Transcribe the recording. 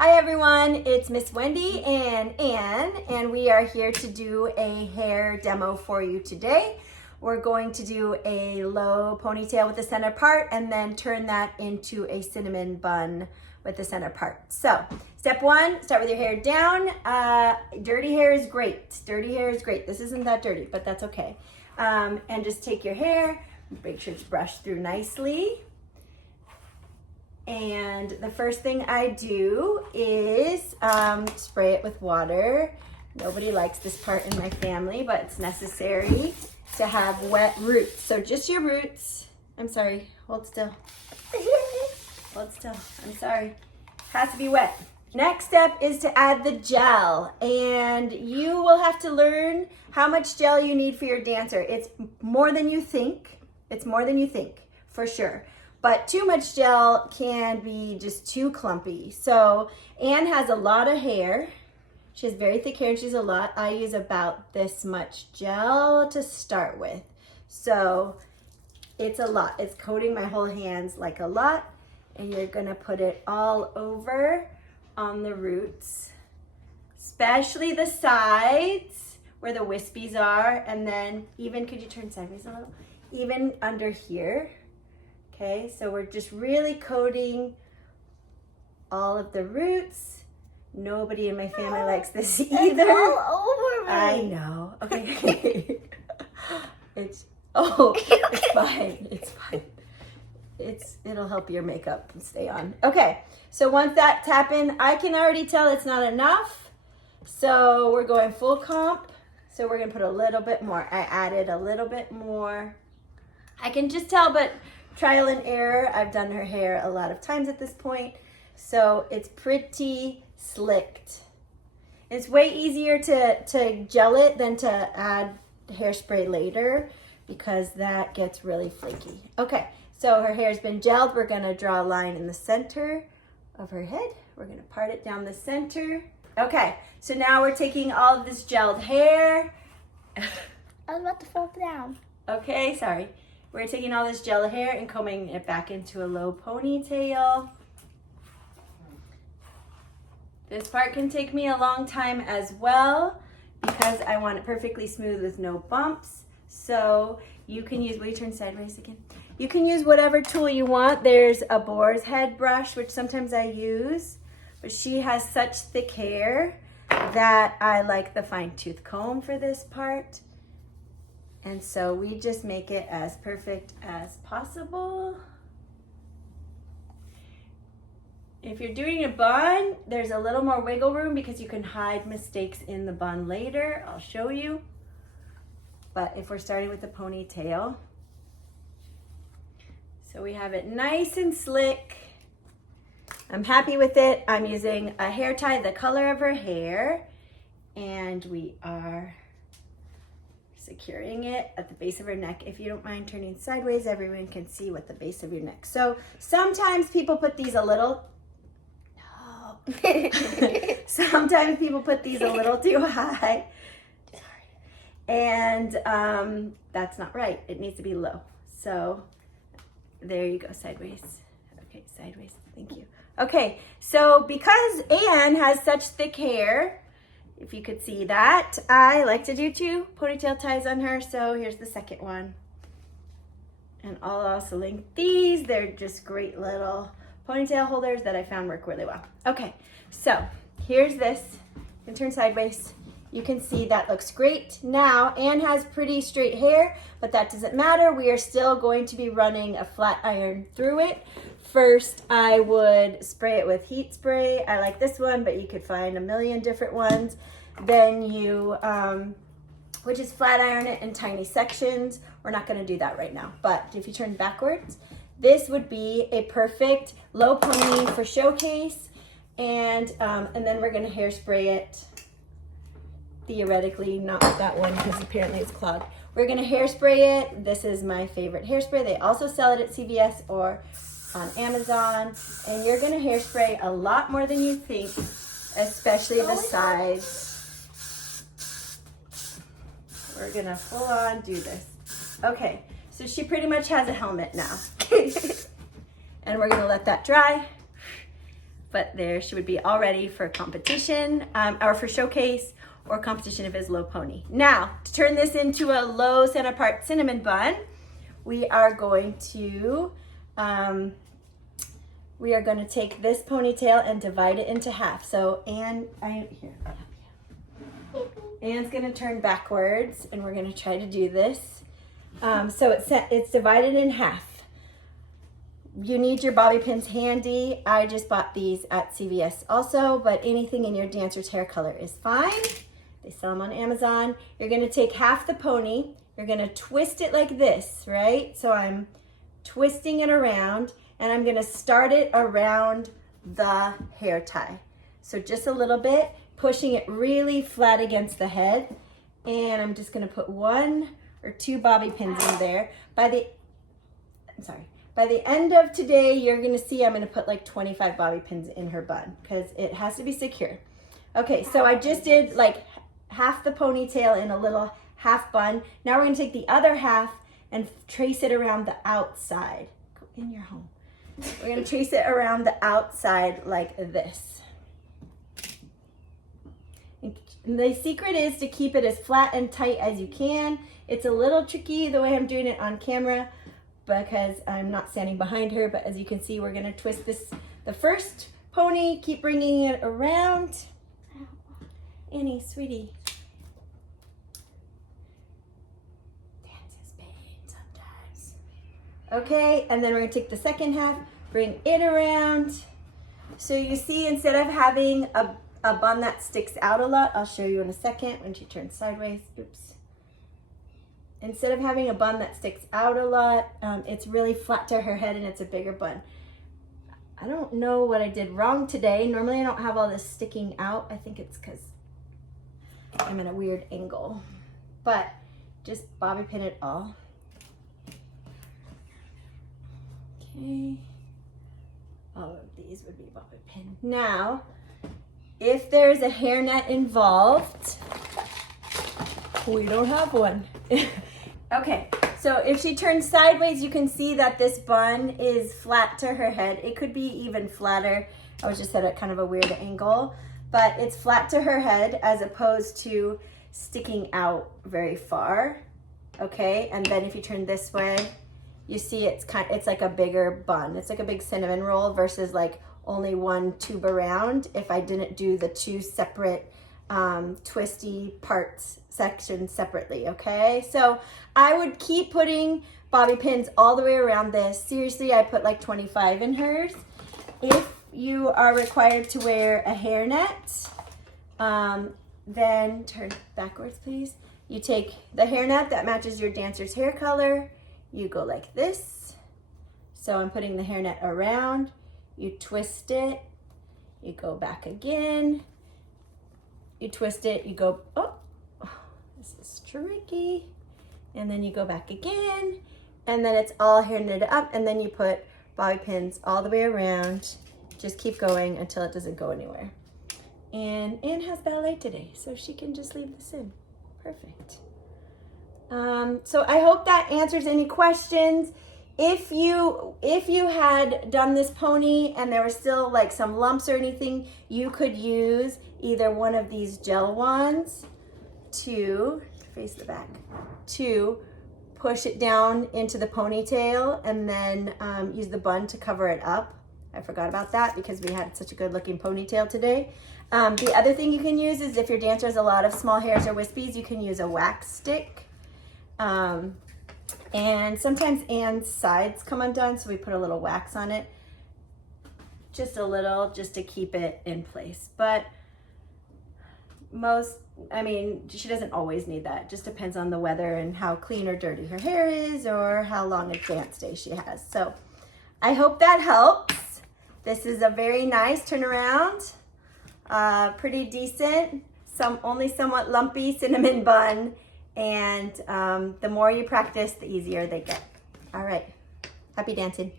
Hi everyone, it's Miss Wendy and Ann, and we are here to do a hair demo for you today. We're going to do a low ponytail with the center part and then turn that into a cinnamon bun with the center part. So, step one, start with your hair down. Dirty hair is great. Dirty hair is great. This isn't that dirty, but that's okay. And just take your hair, make sure it's brushed through nicely. And the first thing I do is spray it with water. Nobody likes this part in my family, but it's necessary to have wet roots. So just your roots. I'm sorry, hold still. Hold still, I'm sorry. Has to be wet. Next step is to add the gel. And you will have to learn how much gel you need for your dancer. It's more than you think. It's more than you think, for sure. But too much gel can be just too clumpy. So Anne has a lot of hair. She has very thick hair and she's a lot. I use about this much gel to start with. So it's a lot. It's coating my whole hands like a lot. And you're gonna put it all over on the roots, especially the sides where the wispies are. And then even, could you turn sideways a little? Even under here. Okay, so we're just really coating all of the roots. Nobody in my family likes this either. It's all over me. I know. Okay. It's fine. It's fine. It'll help your makeup stay on. Okay, so once that tap in, I can already tell it's not enough. So we're going full comp. So we're gonna put a little bit more. I added a little bit more. I can just tell, but trial and error. I've done her hair a lot of times at this point, so it's pretty slicked. It's way easier to gel it than to add hairspray later because that gets really flaky. Okay, so her hair's been gelled. We're gonna draw a line in the center of her head. We're gonna part it down the center. Okay, so now we're taking all of this gelled hair. I was about to fall down. Okay, sorry. We're taking all this gel hair and combing it back into a low ponytail. This part can take me a long time as well because I want it perfectly smooth with no bumps. So you can use, will you turn sideways again? You can use whatever tool you want. There's a boar's head brush, which sometimes I use, but she has such thick hair that I like the fine tooth comb for this part. And so we just make it as perfect as possible. If you're doing a bun, there's a little more wiggle room because you can hide mistakes in the bun later. I'll show you. But if we're starting with the ponytail, so we have it nice and slick. I'm happy with it. I'm using a hair tie, the color of her hair, and we are securing it at the base of her neck. If you don't mind turning sideways, everyone can see what the base of your neck. So sometimes people put these a little, sometimes people put these a little too high. And that's not right. It needs to be low. So there you go, sideways. Okay, sideways, thank you. Okay, so because Anne has such thick hair, if you could see that, I like to do 2 ponytail ties on her. So here's the second one. And I'll also link these. They're just great little ponytail holders that I found work really well. Okay, so here's this. You can turn sideways. You can see that looks great. Now, Anne has pretty straight hair, but that doesn't matter. We are still going to be running a flat iron through it. First, I would spray it with heat spray. I like this one, but you could find a million different ones. Then you, which is flat iron it in tiny sections. We're not gonna do that right now, but if you turn backwards, this would be a perfect low pony for showcase. And then we're gonna hairspray it. Theoretically, not that one because apparently it's clogged. We're gonna hairspray it. This is my favorite hairspray. They also sell it at CVS or on Amazon. And you're gonna hairspray a lot more than you think, especially the sides. We're gonna full on do this. Okay, so she pretty much has a helmet now. And we're gonna let that dry. but there she would be all ready for competition or for showcase or competition if it's low pony. Now, to turn this into a low center part cinnamon bun, we are going to take this ponytail and divide it into half. So Anne's gonna turn backwards, and we're gonna try to do this. So it's divided in half. You need your bobby pins handy. I just bought these at CVS also, but anything in your dancer's hair color is fine. They sell them on Amazon. You're gonna take half the pony, you're gonna twist it like this, right? So I'm twisting it around, and I'm gonna start it around the hair tie. So just a little bit, pushing it really flat against the head. And I'm just gonna put 1 or 2 bobby pins in there. By the end of today, you're gonna see I'm gonna put like 25 bobby pins in her bun because it has to be secure. Okay, so I just did like half the ponytail in a little half bun. Now we're gonna take the other half and trace it around the outside. Go in your home. We're gonna trace it around the outside like this. And the secret is to keep it as flat and tight as you can. It's a little tricky the way I'm doing it on camera because I'm not standing behind her, but as you can see, we're gonna twist the first pony, keep bringing it around. Annie, sweetie. Dance is pain sometimes. Okay, and then we're gonna take the second half, bring it around. So you see, instead of having a bun that sticks out a lot, I'll show you in a second when she turns sideways. Oops. Instead of having a bun that sticks out a lot, it's really flat to her head and it's a bigger bun. I don't know what I did wrong today. Normally I don't have all this sticking out. I think it's because I'm in a weird angle. But just bobby pin it all. Okay. All of these would be bobby pin. Now, if there's a hairnet involved, we don't have one. Okay, so if she turns sideways, you can see that this bun is flat to her head. It could be even flatter. I was just at a kind of a weird angle, but it's flat to her head as opposed to sticking out very far. Okay, and then if you turn this way, you see it's like a bigger bun. It's like a big cinnamon roll versus like only one tube around if I didn't do the 2 separate twisty parts sections separately, okay? So I would keep putting bobby pins all the way around this. Seriously, I put like 25 in hers. If you are required to wear a hairnet, then turn backwards, please. You take the hairnet that matches your dancer's hair color. You go like this. So I'm putting the hairnet around. You twist it, you go back again, you twist it, you go, oh, this is tricky. And then you go back again, and then it's all hair knitted up, and then you put bobby pins all the way around. Just keep going until it doesn't go anywhere. And Anne has ballet today, so she can just leave this in. Perfect. So I hope that answers any questions. If you had done this pony and there was still like some lumps or anything, you could use either one of these gel wands to face the back, to push it down into the ponytail and then use the bun to cover it up. I forgot about that because we had such a good looking ponytail today. The other thing you can use is if your dancer has a lot of small hairs or wispies, you can use a wax stick. And sometimes Anne's sides come undone, so we put a little wax on it. Just a little, just to keep it in place. But she doesn't always need that. It just depends on the weather and how clean or dirty her hair is or how long a dance day she has. So I hope that helps. This is a very nice turnaround. Pretty decent, only somewhat lumpy cinnamon bun. And the more you practice, the easier they get. All right, happy dancing.